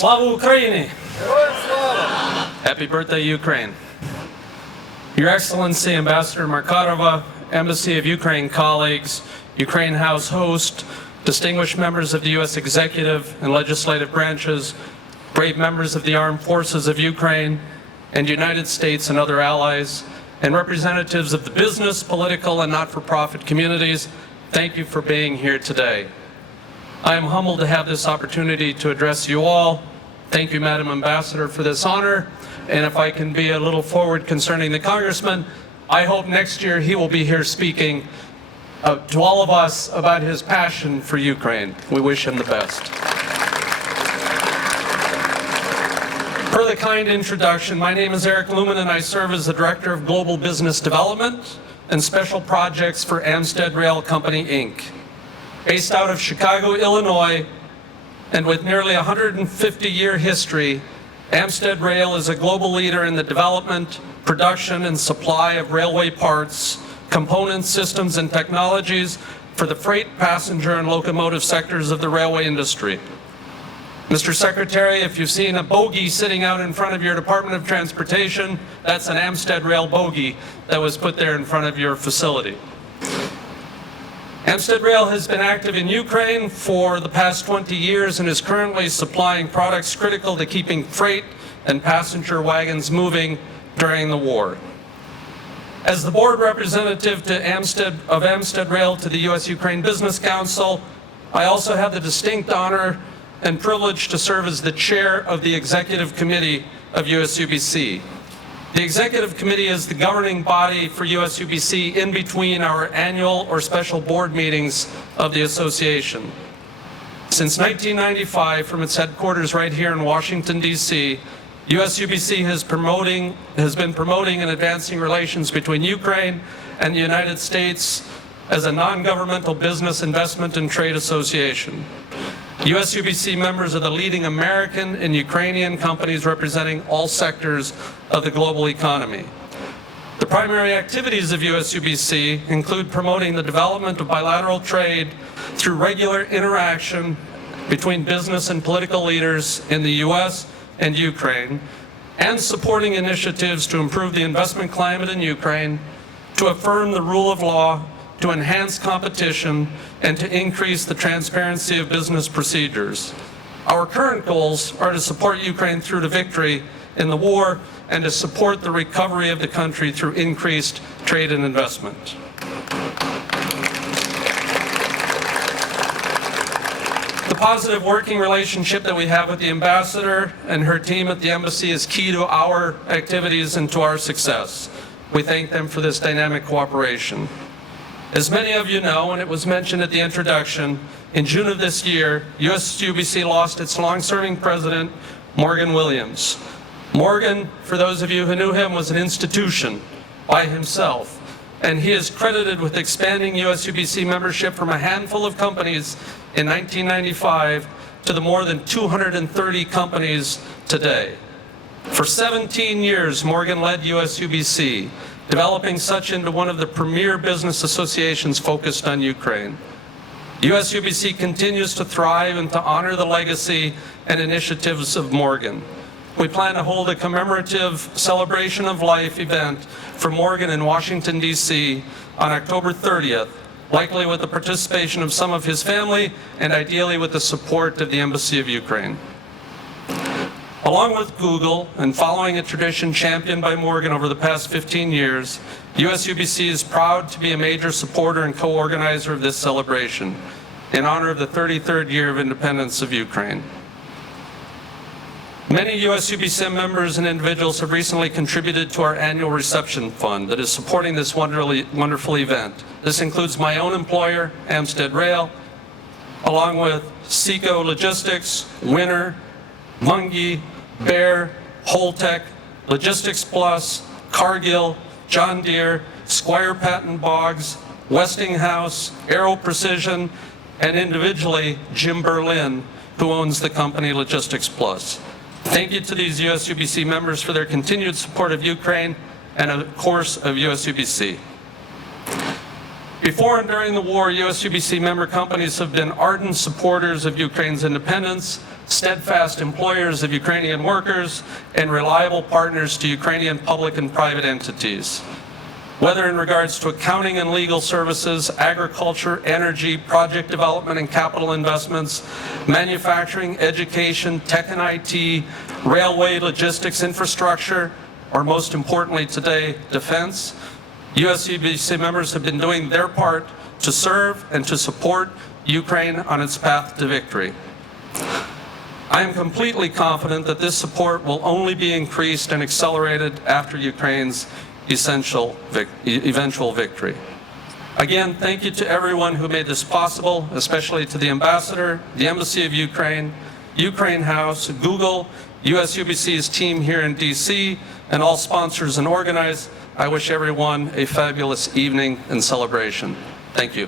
Slava Ukraini! Happy birthday, Ukraine. Your Excellency, Ambassador Markarova, Embassy of Ukraine colleagues, Ukraine House host, distinguished members of the U.S. executive and legislative branches, brave members of the armed forces of Ukraine and United States and other allies, and representatives of the business, political, and not-for-profit communities, thank you for being here today. I am humbled to have this opportunity to address you all. Thank you, Madam Ambassador, for this honor. And if I can be a little forward concerning the Congressman, I hope next year he will be here speaking to all of us about his passion for Ukraine. We wish him the best. Per the kind introduction, my name is Eric Luhmann and I serve as the Director of Global Business Development and Special Projects for Amstead Rail Company, Inc. Based out of Chicago, Illinois, and with nearly 150-year history, Amstead Rail is a global leader in the development, production, and supply of railway parts, components, systems, and technologies for the freight, passenger, and locomotive sectors of the railway industry. Mr. Secretary, if you've seen a bogie sitting out in front of your Department of Transportation, that's an Amstead Rail bogie that was put there in front of your facility. Amstead Rail has been active in Ukraine for the past 20 years and is currently supplying products critical to keeping freight and passenger wagons moving during the war. As the board representative to Amstead Rail to the U.S.-Ukraine Business Council, I also have the distinct honor and privilege to serve as the chair of the Executive Committee of USUBC. The Executive Committee is the governing body for USUBC in between our annual or special board meetings of the association. Since 1995, from its headquarters right here in Washington, D.C., USUBC has been promoting and advancing relations between Ukraine and the United States as a non-governmental business, investment, and trade association. USUBC members are the leading American and Ukrainian companies representing all sectors of the global economy. The primary activities of USUBC include promoting the development of bilateral trade through regular interaction between business and political leaders in the U.S. and Ukraine, and supporting initiatives to improve the investment climate in Ukraine, to affirm the rule of law, to enhance competition, and to increase the transparency of business procedures. Our current goals are to support Ukraine through to victory in the war and to support the recovery of the country through increased trade and investment. The positive working relationship that we have with the ambassador and her team at the embassy is key to our activities and to our success. We thank them for this dynamic cooperation. As many of you know, and it was mentioned at the introduction, in June of this year, USUBC lost its long-serving president, Morgan Williams. Morgan, for those of you who knew him, was an institution by himself, and he is credited with expanding USUBC membership from a handful of companies in 1995 to the more than 230 companies today. For 17 years, Morgan led USUBC, developing such into one of the premier business associations focused on Ukraine. USUBC continues to thrive and to honor the legacy and initiatives of Morgan. We plan to hold a commemorative celebration of life event for Morgan in Washington, D.C. on October 30th, likely with the participation of some of his family and ideally with the support of the Embassy of Ukraine. Along with Google, and following a tradition championed by Morgan over the past 15 years, USUBC is proud to be a major supporter and co-organizer of this celebration in honor of the 33rd year of independence of Ukraine. Many USUBC members and individuals have recently contributed to our annual reception fund that is supporting this wonderful event. This includes my own employer, Amstead Rail, along with Seco Logistics, Winner, Mungie, Bear, Holtec, Logistics Plus, Cargill, John Deere, Squire Patton Boggs, Westinghouse, Aero Precision, and individually Jim Berlin, who owns the company Logistics Plus. Thank you to these USUBC members for their continued support of Ukraine and, of course, of USUBC. Before and during the war, USUBC member companies have been ardent supporters of Ukraine's independence, steadfast employers of Ukrainian workers, and reliable partners to Ukrainian public and private entities. Whether in regards to accounting and legal services, agriculture, energy, project development and capital investments, manufacturing, education, tech and IT, railway, logistics, infrastructure, or most importantly today, defense, USUBC members have been doing their part to serve and to support Ukraine on its path to victory. I am completely confident that this support will only be increased and accelerated after Ukraine's eventual victory. Again, thank you to everyone who made this possible, especially to the Ambassador, the Embassy of Ukraine, Ukraine House, Google, USUBC's team here in DC, and all sponsors and organizers. I wish everyone a fabulous evening and celebration. Thank you.